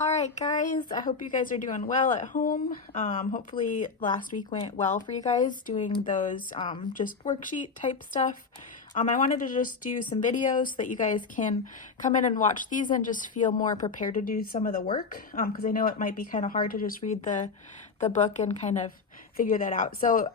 All right, guys, I hope you guys are doing well at home. Hopefully last week went well for you guys doing those just worksheet type stuff. I wanted to just do some videos so that you guys can come in and watch these and just feel more prepared to do some of the work, because I know it might be kind of hard to just read the book and kind of figure that out. So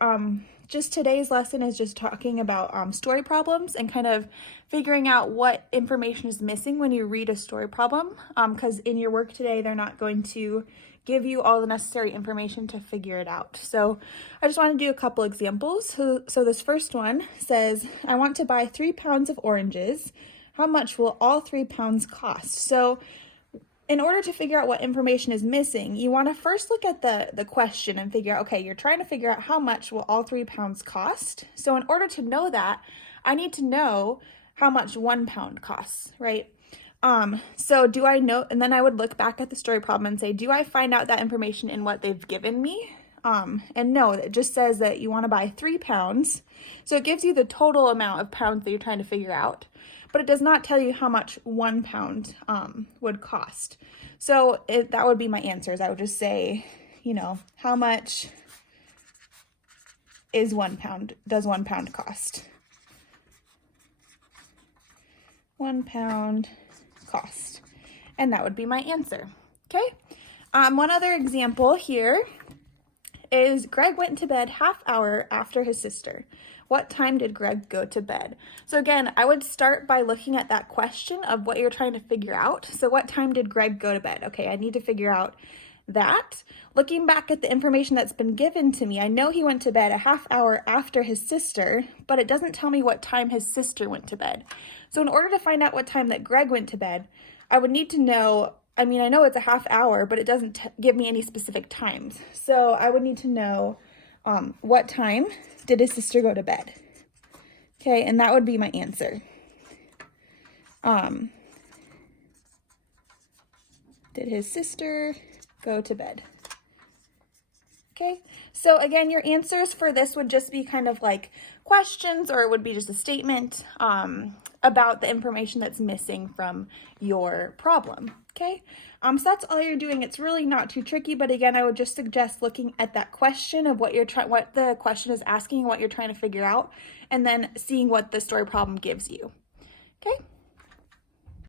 just today's lesson is just talking about story problems and kind of figuring out what information is missing when you read a story problem, because in your work today they're not going to give you all the necessary information to figure it out. So I just want to do a couple examples. So this first one says, I want to buy 3 pounds of oranges. How much will all 3 pounds cost? So in order to figure out what information is missing, you want to first look at the question and figure out, okay, you're trying to figure out how much will all 3 pounds cost. So in order to know that, I need to know how much 1 pound costs, right? So do I know, and then I would look back at the story problem and say, do I find out that information in what they've given me? And no, it just says that you want to buy 3 pounds. So it gives you the total amount of pounds that you're trying to figure out, but it does not tell you how much 1 pound would cost. So that would be my answers. I would just say, how much is 1 pound, does 1 pound cost? 1 pound cost. And that would be my answer. Okay. One other example here is Greg went to bed half hour after his sister. What time did Greg go to bed? So again, I would start by looking at that question of what you're trying to figure out. So what time did Greg go to bed? Okay, I need to figure out that. Looking back at the information that's been given to me, I know he went to bed a half hour after his sister, but it doesn't tell me what time his sister went to bed. So in order to find out what time that Greg went to bed, I would need to know, I know it's a half hour, but it doesn't give me any specific times. So I would need to know what time did his sister go to bed? Okay, and that would be my answer. Did his sister go to bed? Okay, so again, your answers for this would just be kind of like questions, or it would be just a statement about the information that's missing from your problem. Okay, so that's all you're doing. It's really not too tricky, but again, I would just suggest looking at that question of what the question is asking, what you're trying to figure out, and then seeing what the story problem gives you. Okay.